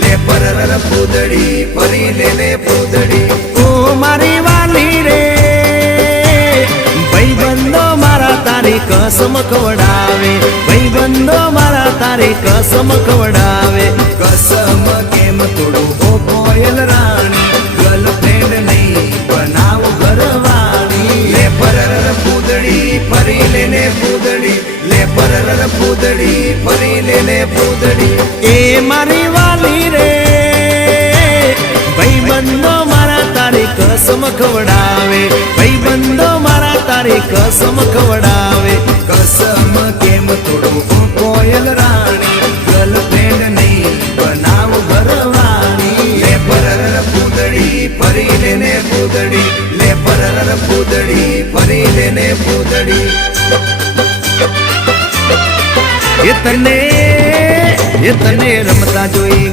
લે પરર પૂદડી ફરી લે પૂદડી ઓ મારી વાલી રે ભાઈબંધો મારા તારી કસમ ખવડાવે ભાઈબંધો મારા તારી કસમ ખવડાવે કસમ કેમ તોડું ઓ કોયલ રાણી ગર્લફ્રેન્ડ નહીં બનાવ ઘરવાળી લે પરર પૂદડી ફરી લે પૂદડી લે પરર પૂદડી ફરી લે પૂદડી એ મારી વાલી રે ભાઈબંધો મારા તારી કસમ ખવડાવે ભાઈબંધો મારા તારી કસમ ખવડાવે કસમ કેમ તોડું ઓ કોયલ રાણી ગર્લફ્રેન્ડ નહીં બનાવ ઘરવાળી લે પરર પૂદડી ફરી લે પૂદડી લે પરર પૂદડી ફરી લે પૂદડી એ તને રમતા જોઈ